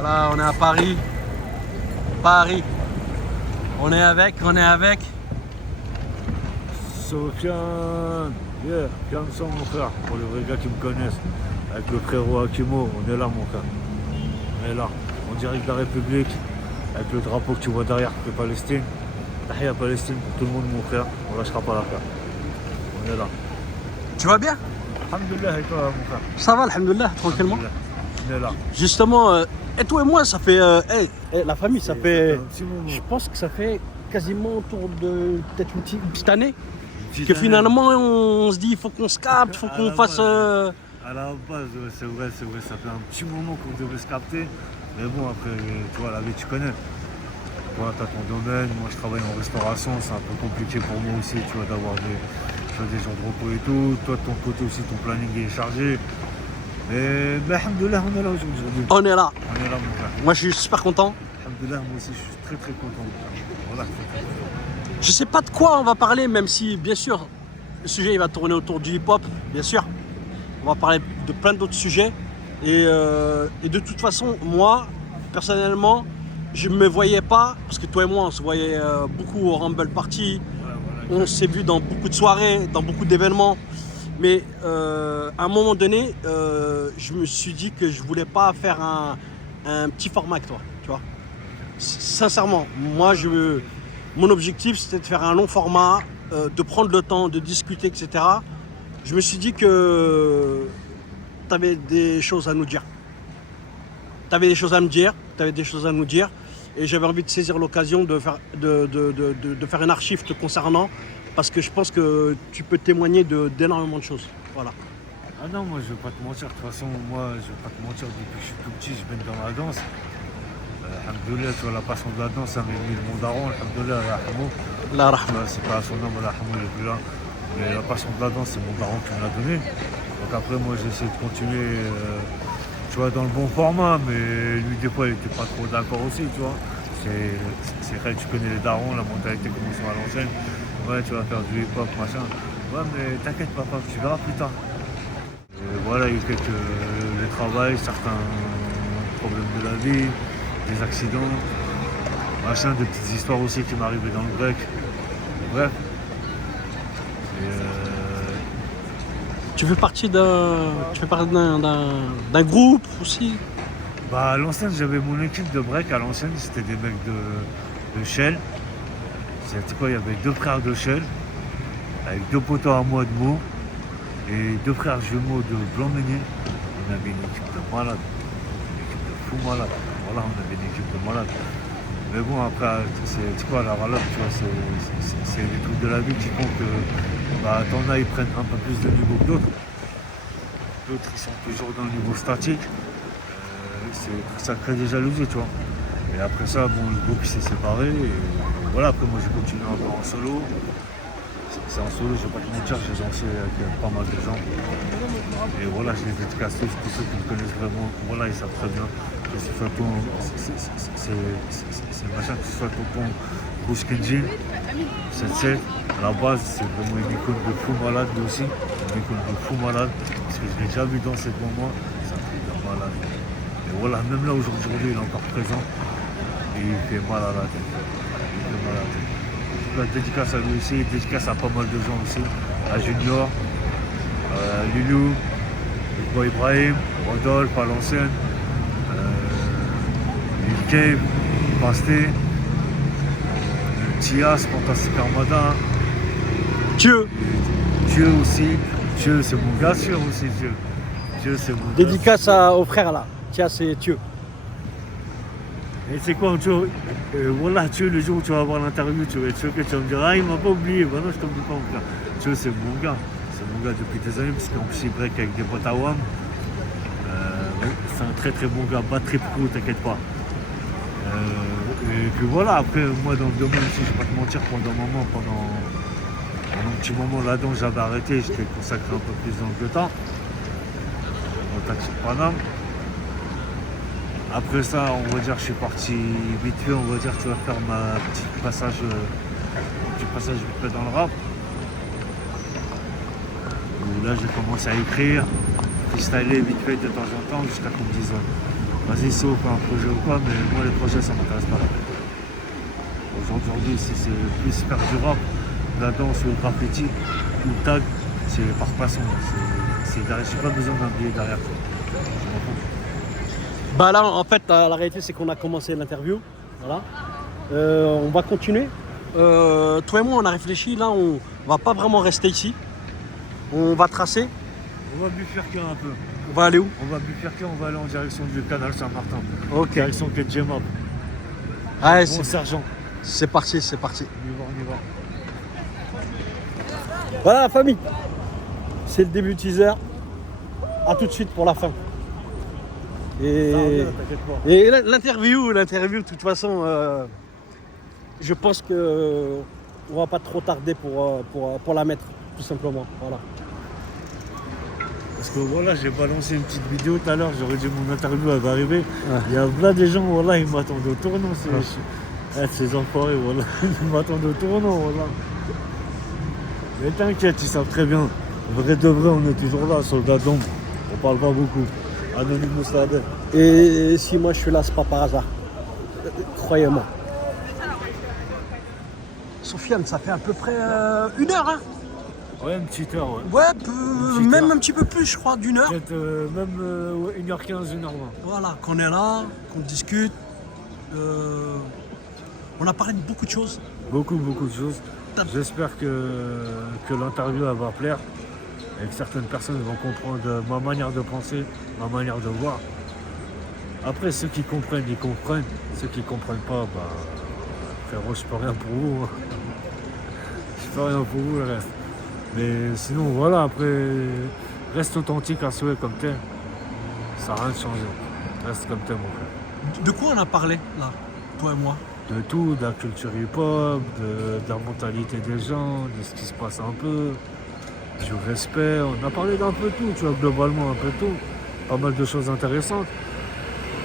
Voilà, on est à Paris. Paris. On est avec. Sofiane, yeah, Fiançon mon frère, pour les vrais gars qui me connaissent. Avec le frérot Akimo, on est là mon frère. On est là, en direct de la République, avec le drapeau que tu vois derrière, de Palestine. Tahia Palestine pour tout le monde mon frère, on lâchera pas l'affaire. On est là. Tu vas bien? Alhamdoulilah et toi mon frère? Ça va, alhamdoulilah, tranquillement. On est là. Justement, et toi et moi, ça fait... la famille, ça fait... un petit moment. Je pense que ça fait quasiment autour de peut-être une petite année. Petite Que année. finalement, on se dit, il faut qu'on se capte, il faut qu'on fasse... À la base, ouais, c'est vrai, ça fait un petit moment qu'on devait se capter. Mais bon, après, tu vois, la vie, tu connais. Toi, tu as ton domaine, moi je travaille en restauration, c'est un peu compliqué pour moi aussi, tu vois, d'avoir des jours de repos et tout. Toi, de ton côté aussi, ton planning est chargé. Mais alhamdoulilah, on est là aujourd'hui. On est là. On est là, mon frère. Moi, je suis super content. Alhamdoulilah, moi aussi, je suis très très content, mon frère. Voilà. Je sais pas de quoi on va parler, même si, bien sûr, le sujet il va tourner autour du hip-hop, bien sûr. On va parler de plein d'autres sujets. Et de toute façon, moi, personnellement, je ne me voyais pas, parce que toi et moi, on se voyait beaucoup au Rumble Party. Voilà, On s'est vu dans beaucoup de soirées, dans beaucoup d'événements. Mais à un moment donné, je me suis dit que je voulais pas faire un petit format avec toi, tu vois. Sincèrement, moi, mon objectif, c'était de faire un long format, de prendre le temps, de discuter, etc. Je me suis dit que tu avais des choses à nous dire. Tu avais des choses à me dire, tu avais des choses à nous dire. Et j'avais envie de saisir l'occasion de faire un archive te concernant, parce que je pense que tu peux témoigner d'énormément de choses. Voilà. Ah non, moi je vais pas te mentir, de toute façon, moi je vais pas te mentir, depuis que je suis tout petit, je baigne dans la danse. Alhamdoulilah, tu vois, la passion de la danse, ça m'a mis mon daron, alhamdoulilah, rahmou. La rahma. C'est pas à son nom, rahmou, il est plus là. Mais la passion de la danse, c'est mon daron qui me l'a donné. Donc après, moi j'essaie de continuer, tu vois, dans le bon format, mais lui, des fois, il était pas trop d'accord aussi, tu vois. C'est vrai, tu connais les darons, la mentalité, comment ils sont à l'ancienne. Ouais, tu vas faire du hip-hop, machin. Ouais, mais t'inquiète, papa, tu verras plus tard. Et voilà, il y a le travail, certains problèmes de la vie, des accidents, machin, des petites histoires aussi qui m'arrivaient dans le grec. Bref. Et Tu fais partie d'un groupe aussi? bah, à l'ancienne, j'avais mon équipe de break. À l'ancienne, c'était des mecs de Shell. C'était quoi? Il y avait deux frères de Shell, avec deux potos à moi de Meaux, et deux frères jumeaux de Blanc-Meunier. On avait une équipe de malades, une équipe de fous malades. Voilà, on avait une équipe de malades. Mais bon, après, c'est quoi la valeur, tu vois, c'est les trucs de la vie qui font que bah, t'en as, ils prennent un peu plus de niveau que d'autres. D'autres, ils sont toujours dans le niveau statique. Ça crée des jalousies, tu vois. Et après ça, bon, le groupe il s'est séparé. Et voilà, après moi j'ai continué un peu en solo. C'est en solo, je vais pas te mentir, j'ai dansé avec pas mal de gens. Et voilà, je les dédicace tous, ceux qui me connaissent vraiment, voilà, ils savent très bien que ce soit ton. C'est machin, que ce soit tonton Bruce Kenji, 7-7. À la base, c'est vraiment une icône de fou malade lui aussi. Une icône de fou malade. Parce que je l'ai déjà vu danser devant moi. C'est un truc de malade. Et voilà, même là aujourd'hui, il est encore présent. Et il fait mal à la tête. Il fait mal à la tête. En tout cas, dédicace à lui aussi, dédicace à pas mal de gens aussi. À Junior, Lulu, le boy Ibrahim, Rodolphe à l'ancienne, Lil Cave, Pasté, Tias, Fantastic Armada. Dieu. Dieu aussi. Dieu, c'est mon gars sûr aussi, Dieu. Dieu, c'est mon gars. Dédicace au frère là. Tiens, c'est Dieu. Et c'est quoi, tu vois, voilà, tu vois, le jour où tu vas avoir l'interview, tu vas être choqué, tu vas me dire, ah, il m'a pas oublié. Bah non, je t'oublie pas, mon frère. Tu vois, c'est mon gars. C'est mon gars depuis des années, parce qu'en plus, il break avec des potes à WAM. C'est un très très bon gars, bad trip crew, t'inquiète pas. Et puis voilà, après, moi, dans le domaine aussi, je vais pas te mentir, pendant un petit moment là-dedans, j'avais arrêté, j'étais consacré un peu plus dans le temps. Au taxi de Paname. Après ça, on va dire, je suis parti vite fait, on va dire, tu vas faire mon petit passage vite fait dans le rap. Où là, j'ai commencé à écrire, freestyler vite fait de temps en temps, jusqu'à qu'on me dise vas-y, sauf un projet ou quoi, mais moi, les projets, ça m'intéresse pas. Aujourd'hui, si c'est plus faire du rap, la danse ou le graffiti, ou le tag, c'est par passion. J'ai pas besoin d'un billet derrière. Je m'en fous. Bah là, en fait, la réalité, c'est qu'on a commencé l'interview. Voilà. On va continuer. Toi et moi, on a réfléchi. Là, on va pas vraiment rester ici. On va tracer. On va bifurquer un peu. On va aller où? On va bifurquer, on va aller en direction du canal Saint-Martin. Ok. Direction Kedjemab. Ouais, Bon, sergent. c'est parti, c'est parti. On y va. Voilà la famille. C'est le début teaser. A tout de suite pour la fin. Et, Ça revient, t'inquiète pas. et l'interview, de toute façon, je pense que on va pas trop tarder pour la mettre, tout simplement. Voilà. Parce que voilà, j'ai balancé une petite vidéo tout à l'heure, j'aurais dit mon interview elle va arriver. Ouais. Il y a plein de gens, voilà, ils m'attendent au tournant. Ces enfoirés, voilà. Ils m'attendent au tournant, voilà. Mais t'inquiète, ils savent très bien. Vrai de vrai, on est toujours là, soldat d'ombre. On parle pas beaucoup. Anonymous Laden. Et si moi je suis là, c'est pas par hasard. Croyez-moi. Sofiane, ça fait à peu près 1 heure, hein? Ouais, une petite heure, ouais. Ouais, petite même heure. un petit peu plus, je crois, d'1 heure. Peut-être même 1h15, 1h20. Voilà, qu'on est là, qu'on discute. On a parlé de beaucoup de choses. Beaucoup de choses. J'espère que l'interview elle va plaire et que certaines personnes vont comprendre ma manière de penser, ma manière de voir. Après, ceux qui comprennent, ils comprennent. Ceux qui comprennent pas, bah, frérot, je peux rien pour vous. Hein. Je peux rien pour vous, le reste. Mais sinon, voilà, après, reste authentique à souhait comme t'es. Ça n'a rien de changé. Reste comme t'es, mon frère. De quoi on a parlé, là, toi et moi? De tout, de la culture hip-hop, de la mentalité des gens, de ce qui se passe un peu, du respect. On a parlé d'un peu tout, tu vois, globalement un peu tout. Pas mal de choses intéressantes.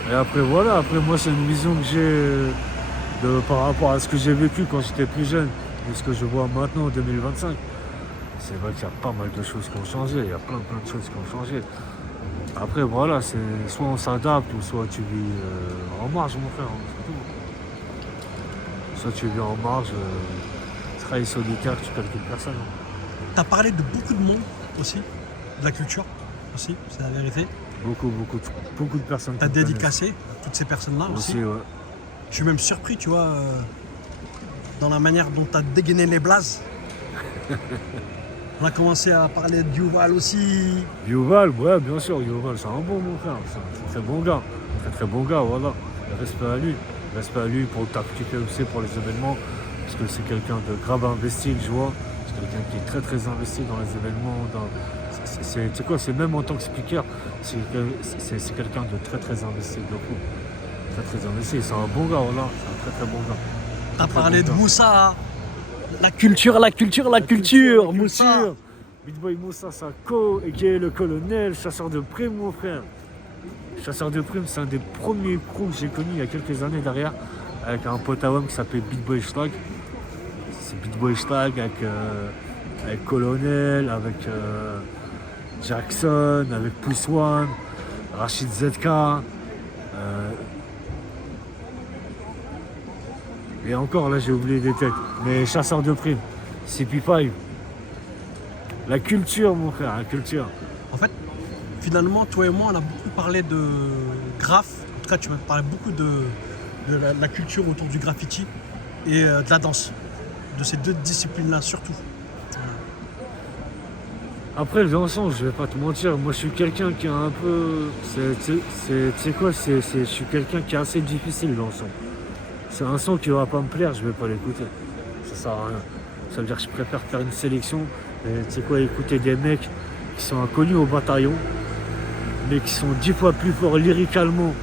Et après, voilà, après moi, c'est une vision que j'ai par rapport à ce que j'ai vécu quand j'étais plus jeune et ce que je vois maintenant en 2025. C'est vrai qu'il y a pas mal de choses qui ont changé, il y a plein de choses qui ont changé. Après, voilà, c'est soit on s'adapte ou soit tu vis en marge, mon frère, c'est tout. Soit tu vis en marge, travail solitaire, tu calcules personne. Tu as parlé de beaucoup de monde aussi, de la culture aussi, c'est la vérité. Beaucoup de personnes. Tu as qui me dédicacé à toutes ces personnes-là connaissent. aussi. Ouais. Je suis même surpris, tu vois, dans la manière dont tu as dégainé les blazes. On a commencé à parler de Yuval aussi. Yuval, ouais, bien sûr, Yuval, c'est un bon mon frère, c'est un très bon gars. Très bon gars, voilà. Respect à lui. Respect à lui pour le taf qu'il fait aussi pour les événements. Parce que c'est quelqu'un de grave investi, je vois. C'est quelqu'un qui est très investi dans les événements. C'est quoi, c'est même en tant que speaker, c'est quelqu'un de très investi, de fou. Très investi, c'est un bon gars, voilà. C'est un très bon gars. Tu as parlé bon de gars. Moussa. La culture, Moussa. Beat Boy Moussa Sako, et qui est le colonel, chasseur de primes, mon frère. Chasseur de primes, c'est un des premiers crews que j'ai connu il y a quelques années derrière, avec un pote à WAM qui s'appelle Beat Boy Schlag. C'est Beat Boy Schlag avec Colonel, avec Jackson, avec Pouce One, Rachid ZK. Et encore, là, j'ai oublié des têtes. Mais chasseur de primes, CP5. La culture, mon frère, la culture. En fait, finalement, toi et moi, on a beaucoup parlé de graph. En tout cas, tu m'as parlé beaucoup de la culture autour du graffiti et de la danse. De ces deux disciplines-là, surtout. Après, le dansant, je vais pas te mentir, moi je suis quelqu'un qui a un peu. Tu sais quoi, je suis quelqu'un qui est assez difficile dans le son. C'est un son qui va pas me plaire, je vais pas l'écouter. Ça sert à rien. Ça veut dire que je préfère faire une sélection et tu sais quoi, écouter des mecs qui sont inconnus au bataillon, mais qui sont 10 fois plus forts lyricalement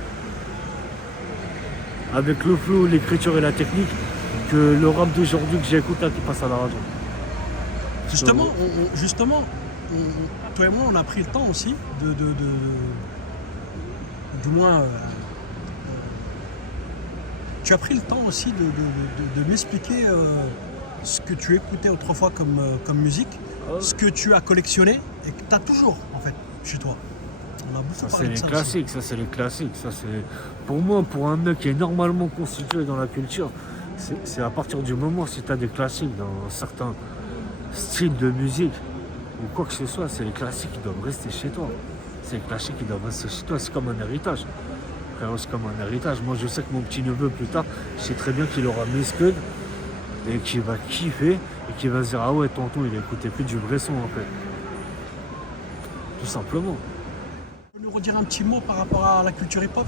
avec le flow, l'écriture et la technique que le rap d'aujourd'hui que j'écoute là qui passe à la radio. Justement, toi et moi, on a pris le temps aussi du moins, tu as pris le temps aussi de m'expliquer ce que tu écoutais autrefois comme musique, ce que tu as collectionné et que tu as toujours en fait chez toi. On a beaucoup Ça, c'est parlé de les ça aussi. classiques, ça, c'est les classiques. Ça, c'est... Pour moi, pour un mec qui est normalement constitué dans la culture, c'est à partir du moment si tu as des classiques dans certains styles de musique ou quoi que ce soit, c'est les classiques qui doivent rester chez toi. C'est les classiques qui doivent rester chez toi. C'est comme un héritage. Frérot, c'est comme un héritage. Moi, je sais que mon petit neveu, plus tard, je sais très bien qu'il aura mis Scud et qu'il va kiffer et qu'il va se dire ah ouais, tonton, il écoutait plus du vrai son en fait. Tout simplement. Tu peux nous redire un petit mot par rapport à la culture hip-hop?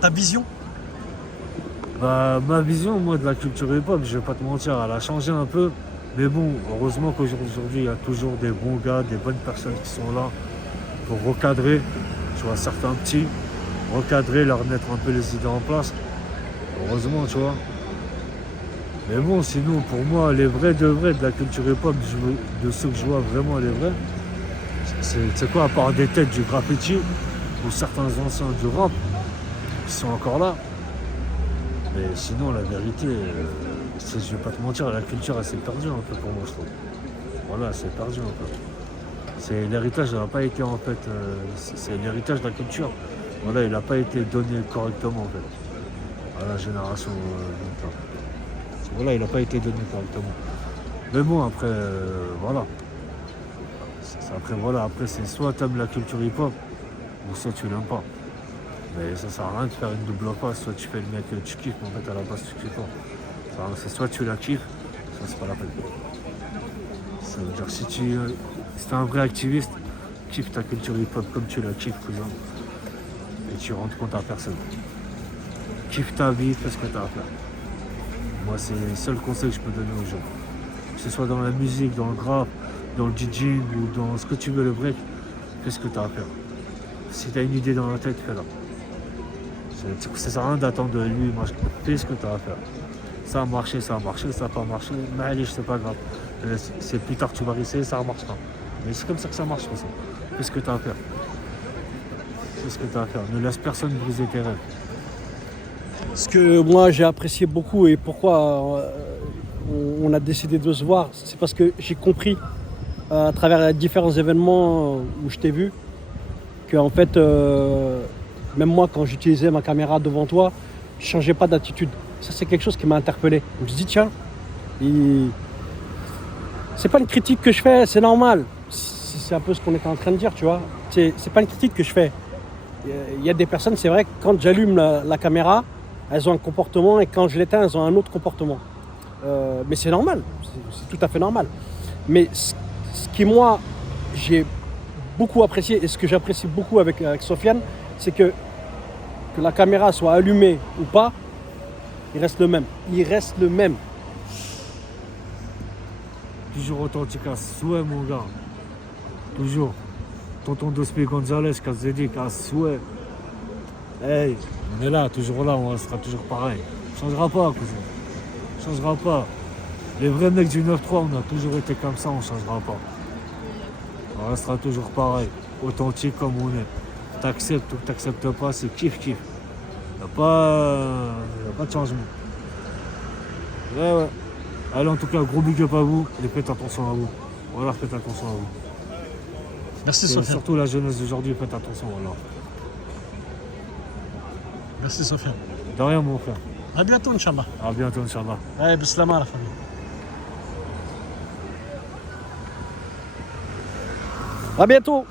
Ta vision? Bah, ma vision, moi, de la culture hip-hop, je vais pas te mentir, elle a changé un peu. Mais bon, heureusement qu'aujourd'hui, il y a toujours des bons gars, des bonnes personnes qui sont là pour recadrer, tu vois, certains petits, recadrer, leur mettre un peu les idées en place. Heureusement, tu vois. Mais bon, sinon, pour moi, les vrais de la culture hip-hop, de ceux que je vois vraiment les vrais, c'est quoi, à part des têtes du graffiti ou certains anciens du rap qui sont encore là. Mais sinon, la vérité, je vais pas te mentir, la culture, elle s'est perdue un peu pour moi, je trouve. Voilà, elle s'est perdue un peu. L'héritage n'a pas été, en fait, c'est l'héritage de la culture. Voilà, il n'a pas été donné correctement, en fait, à la génération maintenant. Voilà, il n'a pas été donné correctement. Mais bon, après, voilà. Après, c'est soit tu aimes la culture hip-hop, ou soit tu l'aimes pas. Mais ça sert à rien de faire une double face, soit tu fais le mec tu kiffes, mais en fait à la base tu kiffes pas. C'est soit tu la kiffes, soit c'est pas la peine. Ça veut dire si t'es un vrai activiste, kiffe ta culture hip-hop comme tu la kiffes, cousin. Et tu rends compte à personne. Kiffe ta vie, fais ce que t'as à faire. Moi c'est le seul conseil que je peux donner aux gens. Que ce soit dans la musique, dans le rap, dans le DJing ou dans ce que tu veux le break, fais ce que t'as à faire. Si t'as une idée dans la tête, fais-la. Ça sert à rien d'attendre de lui, fais ce que tu as à faire. Ça a marché, ça n'a pas marché, mais allez, c'est pas grave. C'est plus tard que tu vas réessayer, ça ne marchera. Mais c'est comme ça que ça marche, de toute façon. Fais ce que tu as à faire. Fais ce que tu as à faire. Ne laisse personne briser tes rêves. Ce que moi j'ai apprécié beaucoup et pourquoi on a décidé de se voir, c'est parce que j'ai compris à travers les différents événements où je t'ai vu que en fait même moi quand j'utilisais ma caméra devant toi, je changeais pas d'attitude. Ça c'est quelque chose qui m'a interpellé. Je me suis dit tiens, c'est pas une critique que je fais, c'est normal. C'est un peu ce qu'on était en train de dire, tu vois. C'est pas une critique que je fais. Il y a des personnes, c'est vrai que quand j'allume la caméra, elles ont un comportement et quand je l'éteins, elles ont un autre comportement. Mais c'est normal, c'est tout à fait normal. Mais ce qui, moi, j'ai beaucoup apprécié et ce que j'apprécie beaucoup avec Sofiane, c'est que la caméra soit allumée ou pas, il reste le même. Il reste le même. Toujours authentique à souhait, mon gars. Toujours. Tonton Dospi Gonzalez, Kazedi, à souhait. Hey, on est là, toujours là, on sera toujours pareil. On changera pas, cousin. On changera pas. Les vrais mecs du 9-3, on a toujours été comme ça, on changera pas. On restera toujours pareil, authentique comme on est. T'acceptes ou t'acceptes pas, c'est kiff-kiff. Y a pas de changement. Ouais. Allez, en tout cas, gros big up à vous et faites attention à vous. Voilà, faites attention à vous. Merci Et Sofiane. surtout la jeunesse d'aujourd'hui, faites attention, voilà. Merci Sofiane. De rien, mon frère. À bientôt, Inch'Allah. À bientôt, Inch'Allah. Allez, bislama la famille. À bientôt.